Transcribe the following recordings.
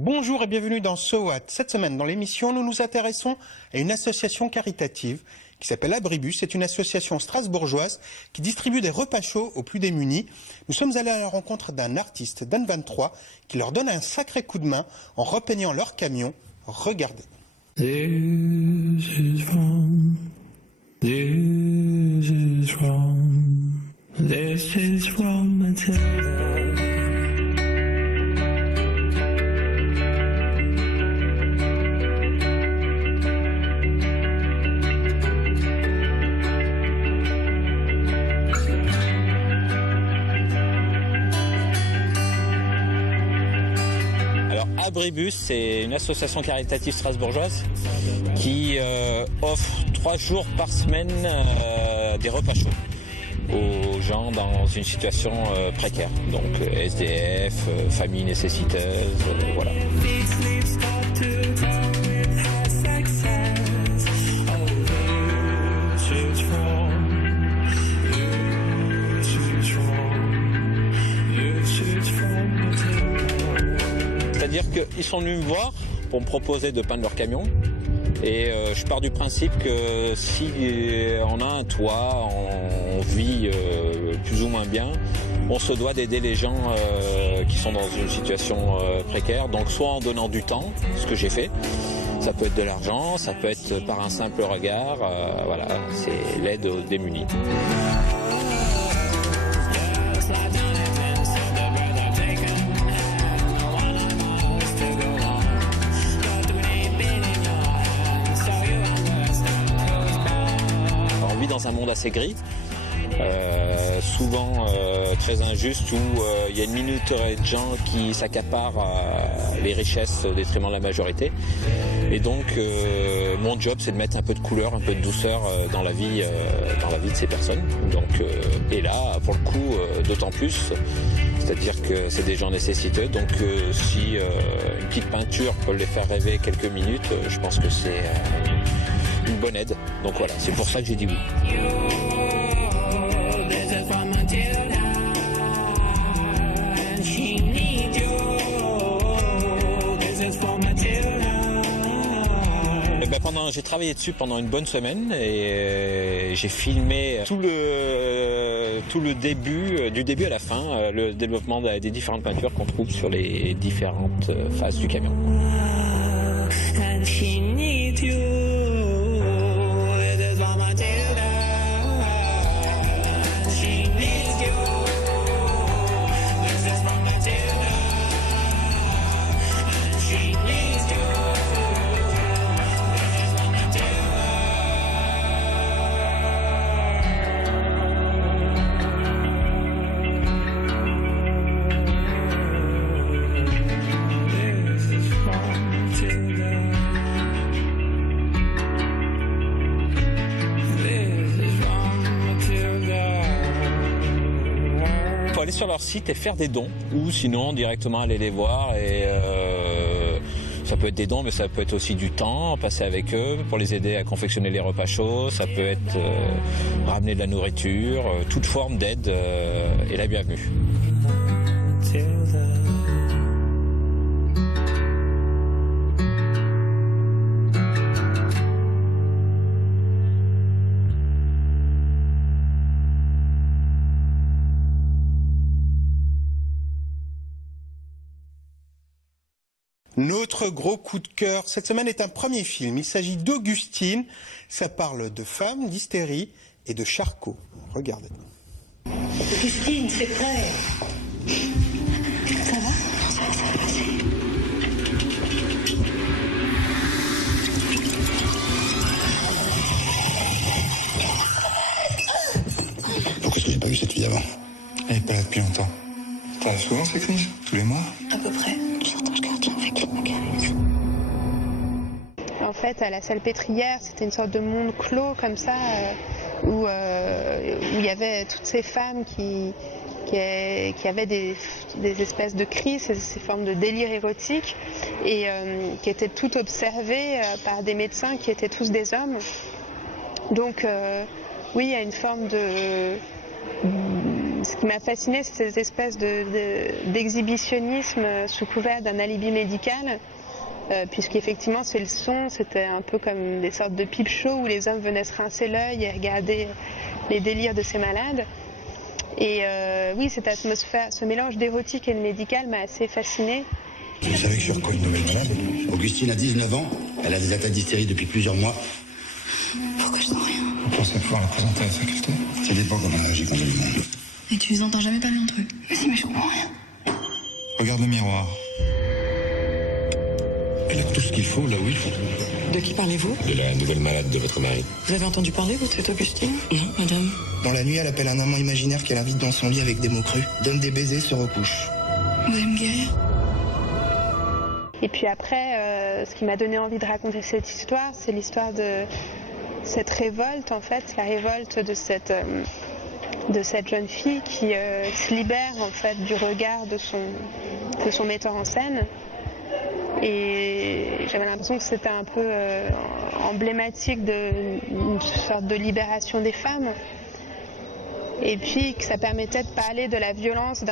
Bonjour et bienvenue dans So What. Cette semaine, dans l'émission, nous nous intéressons à une association caritative qui s'appelle Abribus. C'est une association strasbourgeoise qui distribue des repas chauds aux plus démunis. Nous sommes allés à la rencontre d'un artiste, Dan 23, qui leur donne un sacré coup de main en repeignant leur camion. Regardez. This is wrong. This is wrong. This is wrong, Matilda. Abribus, c'est une association caritative strasbourgeoise qui offre 3 jours par semaine des repas chauds aux gens dans une situation précaire, donc SDF, famille nécessiteuse, voilà. C'est-à-dire qu'ils sont venus me voir pour me proposer de peindre leur camion et je pars du principe que si on a un toit, on vit plus ou moins bien, on se doit d'aider les gens qui sont dans une situation précaire, donc soit en donnant du temps, ce que j'ai fait, ça peut être de l'argent, ça peut être par un simple regard, voilà, c'est l'aide aux démunis. Dans un monde assez gris, souvent très injuste, où il y a une minorité de gens qui s'accaparent les richesses au détriment de la majorité. Et donc mon job, c'est de mettre un peu de couleur, un peu de douceur dans la vie de ces personnes. Donc, et là, pour le coup, d'autant plus, c'est-à-dire que c'est des gens nécessiteux. Donc si une petite peinture peut les faire rêver quelques minutes, je pense que c'est une bonne aide. Donc voilà, c'est pour ça que j'ai dit oui. J'ai travaillé dessus pendant une bonne semaine et j'ai filmé tout le début, du début à la fin, le développement des différentes peintures qu'on trouve sur les différentes faces du camion. Sur leur site et faire des dons, ou sinon directement aller les voir et ça peut être des dons, mais ça peut être aussi du temps, passer avec eux pour les aider à confectionner les repas chauds, ça peut être ramener de la nourriture, toute forme d'aide est la bienvenue. Notre gros coup de cœur cette semaine est un premier film. Il s'agit d'Augustine. Ça parle de femmes, d'hystérie et de Charcot. Regardez. Augustine, c'est prêt. Ça va? Ça va passer. Pourquoi est-ce que j'ai pas vu cette fille avant? Elle est pas là depuis longtemps. T'en as souvent ces crises? Tous les mois? À peu près. En fait, à la Salpêtrière, c'était une sorte de monde clos comme ça, où il y avait toutes ces femmes qui avaient des espèces de crises, ces formes de délire érotique, et qui étaient toutes observées par des médecins qui étaient tous des hommes. Donc oui, il y a une forme de... ce qui m'a fasciné, c'est cette espèce d'exhibitionnisme sous couvert d'un alibi médical, puisqu'effectivement c'est le son, c'était un peu comme des sortes de pipe show où les hommes venaient se rincer l'œil et regarder les délires de ces malades. Et oui, cette atmosphère, ce mélange d'érotique et de médical m'a assez fascinée. Vous savez que je suis reconnu une nouvelle malade. Augustine a 19 ans, elle a des attaques d'hystérie depuis plusieurs mois. Pourquoi je sens rien? Vous pensez pouvoir la présenter à la faculté? Ça dépend comment on réagit contre le monde. Et tu les entends jamais parler entre eux? Mais si, mais je comprends rien. Regarde le miroir. Elle a tout ce qu'il faut là où il faut. De qui parlez-vous? De la nouvelle malade de votre mari. Vous avez entendu parler, vous, de cette Augustine? Non, madame. Dans la nuit, elle appelle un amant imaginaire qu'elle invite dans son lit avec des mots crus, donne des baisers, se recouche. Vous allez me guérir? Et puis après, ce qui m'a donné envie de raconter cette histoire, c'est l'histoire de cette révolte, en fait, la révolte de cette jeune fille qui se libère, en fait, du regard de son metteur en scène. Et j'avais l'impression que c'était un peu emblématique d'une sorte de libération des femmes. Et puis que ça permettait de parler de la violence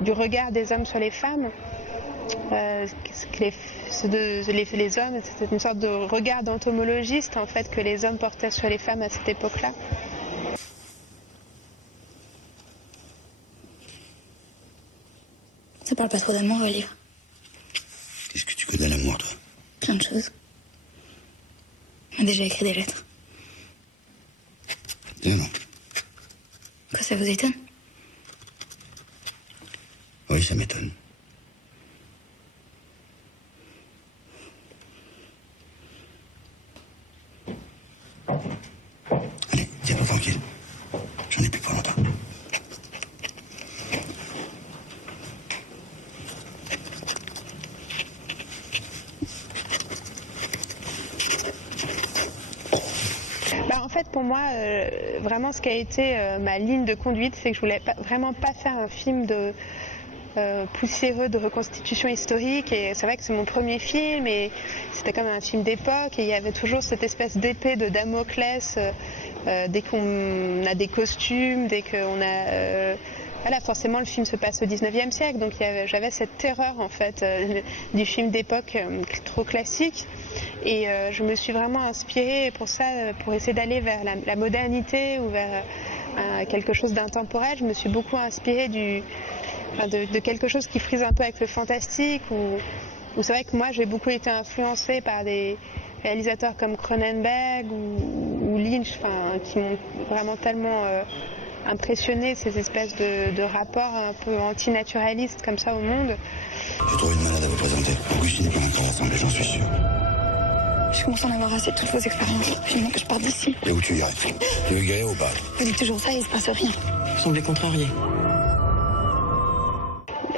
du regard des hommes sur les femmes. Les hommes, c'était une sorte de regard d'entomologiste en fait que les hommes portaient sur les femmes à cette époque-là. Ça parle pas trop d'amour, le livre. Qu'est-ce que tu connais l'amour, toi? Plein de choses. On a déjà écrit des lettres. Non. Quoi, ça vous étonne? Oui, ça m'étonne. Allez, tiens-toi tranquille. J'en ai plus pour longtemps. En fait, pour moi, vraiment, ce qui a été ma ligne de conduite, c'est que je voulais vraiment pas faire un film poussiéreux de reconstitution historique. Et c'est vrai que c'est mon premier film et c'était comme un film d'époque. Et il y avait toujours cette espèce d'épée de Damoclès dès qu'on a des costumes, dès qu'on a... Voilà, forcément, le film se passe au 19e siècle, donc j'avais cette terreur, en fait, du film d'époque trop classique. Et je me suis vraiment inspirée pour ça, pour essayer d'aller vers la modernité ou vers quelque chose d'intemporel. Je me suis beaucoup inspirée de quelque chose qui frise un peu avec le fantastique, où c'est vrai que moi, j'ai beaucoup été influencée par des réalisateurs comme Cronenberg ou Lynch, qui m'ont vraiment tellement... impressionné, ces espèces de rapports un peu antinaturalistes comme ça au monde. J'ai trouvé une malade à vous présenter. Augustine n'est pas encore rassemblée, j'en suis sûr. Je commence à en avoir assez de toutes vos expériences. Finalement que je parte d'ici. Et où tu irais? Tu veux guérir ou pas? Vous dites toujours ça et il se passe rien. Vous semblez contrarié.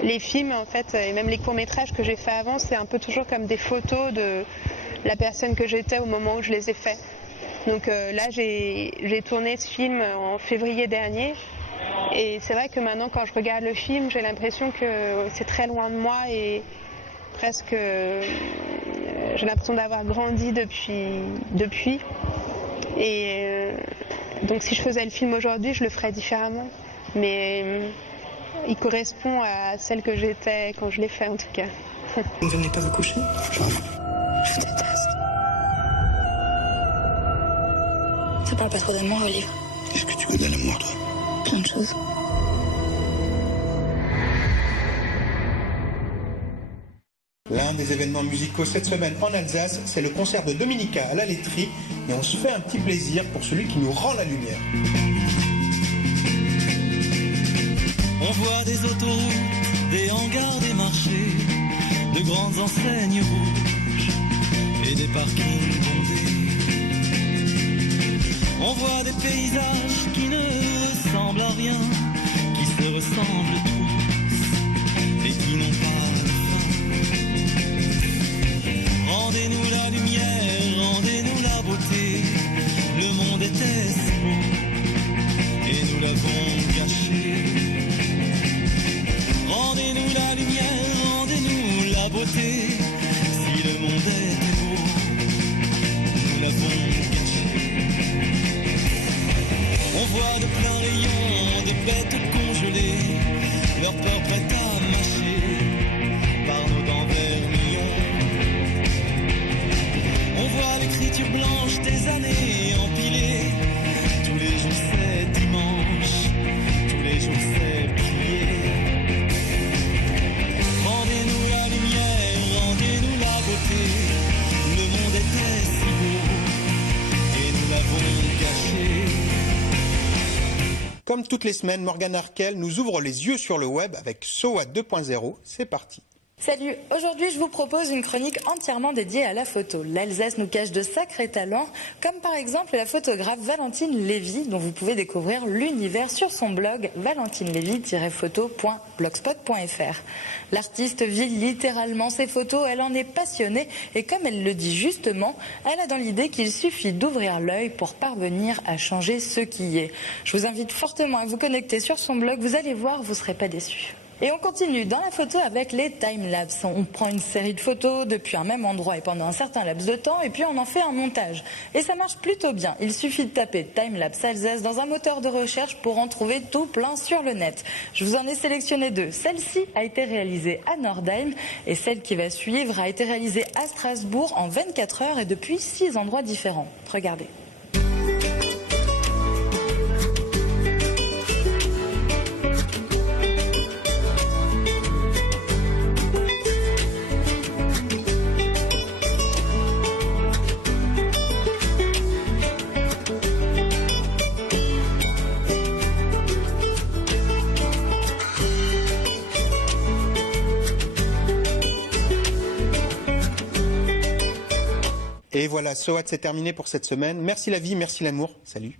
Les films, en fait, et même les courts-métrages que j'ai faits avant, c'est un peu toujours comme des photos de la personne que j'étais au moment où je les ai faits. Donc là, j'ai tourné ce film en février dernier. Et c'est vrai que maintenant, quand je regarde le film, j'ai l'impression que c'est très loin de moi et presque... j'ai l'impression d'avoir grandi depuis. Et donc si je faisais le film aujourd'hui, je le ferais différemment. Mais il correspond à celle que j'étais quand je l'ai fait, en tout cas. Vous ne venez pas vous coucher? Je déteste. Ça parle pas trop d'amour, le livre. Qu'est-ce que tu connais l'amour, toi? Plein de choses. L'un des événements musicaux cette semaine en Alsace, c'est le concert de Dominica à la laiterie. Et on se fait un petit plaisir pour celui qui nous rend la lumière. On voit des autoroutes, des hangars, des marchés, de grandes enseignes rouges et des parkings bondés. On voit des paysages qui ne ressemblent à rien, qui se ressemblent tous et qui n'ont pas de fin. Rendez-nous la lumière, rendez-nous la beauté. Le monde était si beau et nous l'avons gâché. Rendez-nous la lumière, rendez-nous la beauté. Si le monde était beau, nous l'avons gâché. On voit de pleins rayons, de bêtes congelées, leur peur prête à mâcher par nos dents vermillons. On voit l'écriture blanche des années empilées. Tous les jours c'est dimanche, tous les jours c'est prier. Rendez-nous la lumière, rendez-nous la beauté. Le monde était si beau et nous l'avons gâché. Comme toutes les semaines, Morgane Arkel nous ouvre les yeux sur le web avec SOAT 2.0. C'est parti. Salut, aujourd'hui je vous propose une chronique entièrement dédiée à la photo. L'Alsace nous cache de sacrés talents, comme par exemple la photographe Valentine Lévy, dont vous pouvez découvrir l'univers sur son blog valentinelevy-photo.blogspot.fr. L'artiste vit littéralement ses photos, elle en est passionnée et comme elle le dit justement, elle a dans l'idée qu'il suffit d'ouvrir l'œil pour parvenir à changer ce qui est. Je vous invite fortement à vous connecter sur son blog, vous allez voir, vous ne serez pas déçus. Et on continue dans la photo avec les time-lapse. On prend une série de photos depuis un même endroit et pendant un certain laps de temps et puis on en fait un montage. Et ça marche plutôt bien. Il suffit de taper time-lapse Alsace dans un moteur de recherche pour en trouver tout plein sur le net. Je vous en ai sélectionné 2. Celle-ci a été réalisée à Nordheim et celle qui va suivre a été réalisée à Strasbourg en 24 heures et depuis 6 endroits différents. Regardez. Et voilà, SOAT c'est terminé pour cette semaine. Merci la vie, merci l'amour. Salut.